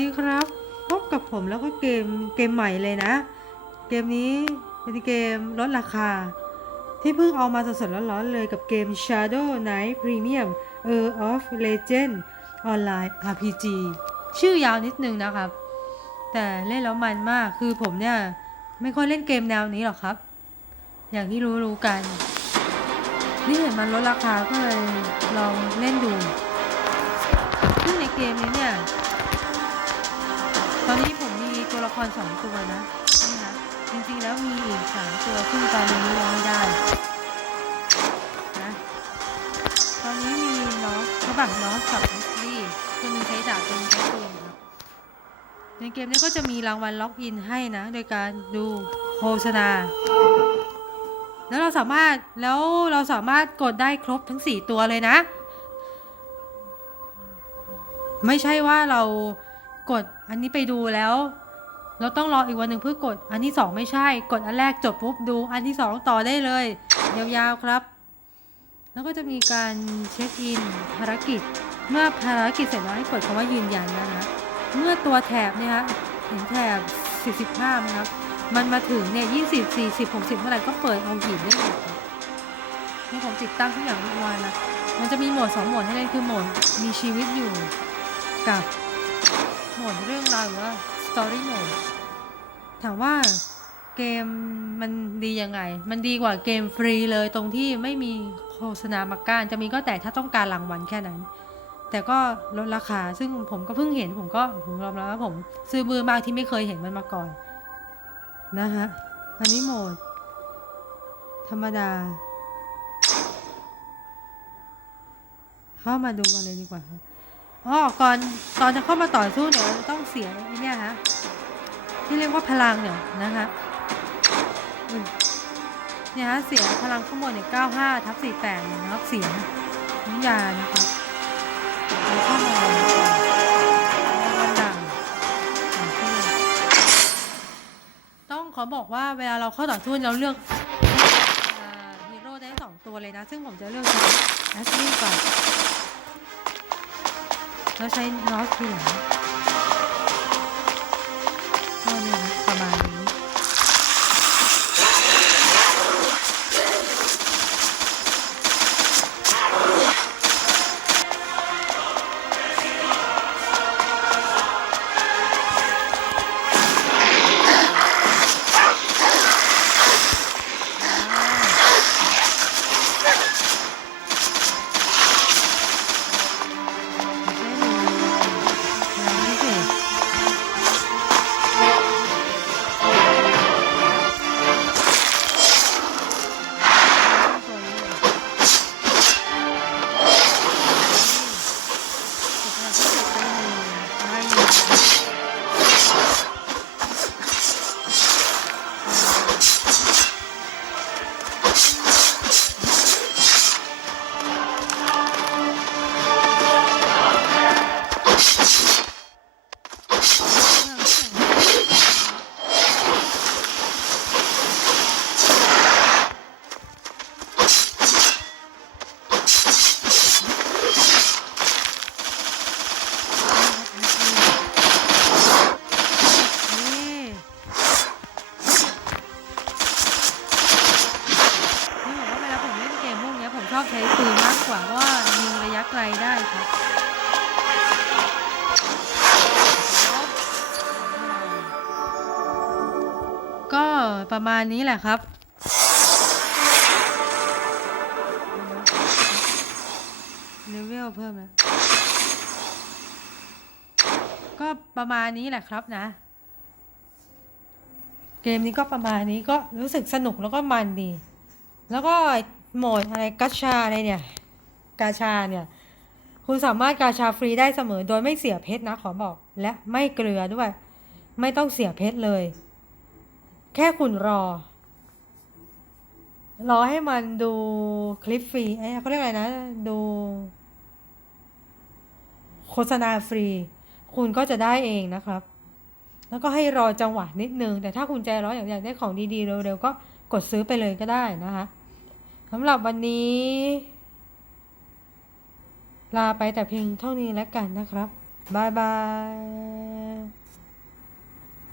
ดีครับ พบกับผมแล้วก็เกมเกมใหม่เลยนะ เกมนี้เป็นเกมลดราคา ที่เพิ่งเอามาสดๆร้อนๆเลยกับเกม Shadow Knight Premium e a r t of Legend Online RPG ชื่อยาวนิดนึงนะครับ แต่เล่นแล้วมันมากคือผมเนี่ย ไม่ค่อยเล่นเกมแนวนี้หรอกครับ อย่างที่รู้ๆกัน นี่เห็นมันลดราคาก็เลยลองเล่นดูซึ่งในเกมนี้เนี่ย อนนี้ผมมีตัวละครสองตัวนะนี่นะจริงๆแล้วมีอีกสามตัวซึ่งตอนนี้ยังไม่ได้นะตอนนี้มีน้องเขาบักน้องกับเอสลี่คนหนึงใช้ดาบคนหนึงใช้ปืนครับในเกมนี้ก็จะมีรางวัลล็อกอินให้นะ โดยการดูโฆษณา แล้วเราสามารถแล้วเราสามารถกดได้ครบทั้ง 4 ตัวเลยนะ ไม่ใช่ว่าเรา กดอันนี้ไปดูแล้ว เราต้องรออีกวันหนึ่งเพื่อกด อันที่สองไม่ใช่ กดอันแรกจบปุ๊บดู อันที่สองต่อได้เลย ยาวๆครับ แล้วก็จะมีการเช็คอินภารกิจ เมื่อภารกิจเสร็จแล้วให้กดคำว่ายืนยันนะคะเมื่อตัวแถบเนี่ยฮะเห็นแถบ 45ไหมครับ มันมาถึงเนี่ย20 40 60 เมื่อไหร่ก็เปิดเอาหินได้หมดนี่ผมติดตั้งทุกอย่างเรียบร้อยล้วมันจะมีโหมดสองโหมดให้เล่นคือโหมดมีชีวิตอยู่กับ หมดเรื่องราวหรือว่า story mode ถามว่าเกมมันดียังไง มันดีกว่าเกมฟรีเลยตรงที่ไม่มีโฆษณามาก้านจะมีก็แต่ถ้าต้องการรางวัลแค่นั้น แต่ก็ลดราคา ซึ่งผมก็เพิ่งเห็นผมก็ผมยอมรับว่าผม ซื้อมือมากที่ไม่เคยเห็นมันมาก่อน นะฮะ อันนี้โหมด ธรรมดา เข้ามาดูกันเลยดีกว่าครับ อ๋อก่อนตอนจะเข้ามาต่อสู้เนี่ยต้องเสียเนี่ยฮะที่เรียกว่าพลังเนี่ยนะคะเนี่ยฮะเสียพลังข้างบนเนี่ย95ทับ48เนี่ยนะครับเสียน้ำยานะครับเราเข้ามาเลยานดังต้องขอบอกว่าเวลาเราเข้าต่อสู้เราเลือกฮีโร่ได้สองตัวเลยนะ ซึ่งผมจะเลือกใช้แอสลี่ก่อน แล้วใช้นอสทีหลัง ชอบใช้ปืนมากกว่าว่ายิงระยะไกลได้ครับ ประมาณนี้แหละครับ เลเวลเพิ่มแล้วก็ประมาณนี้แหละครับนะ เกมนี้ก็ประมาณนี้ก็รู้สึกสนุกแล้วก็มันดี แล้วก็โหมดอะไรกัชชาอะไรเนี่ย กาชาเนี่ย คุณสามารถกาชาฟรีได้เสมอโดยไม่เสียเพชรนะขอบอก และไม่เกลือด้วย ไม่ต้องเสียเพชรเลย แค่คุณรอ รอให้มันดูคลิปฟรีไอ้เขาเรียกอะไรนะ ดู โฆษณาฟรี คุณก็จะได้เองนะครับ แล้วก็ให้รอจังหวะนิดนึง แต่ถ้าคุณใจร้อนอยากได้ของดีๆเร็วๆก็กดซื้อไปเลยก็ได้นะคะสำหรับวันนี้ ลาไปแต่เพียงเท่านี้แล้วกันนะครับบายบาย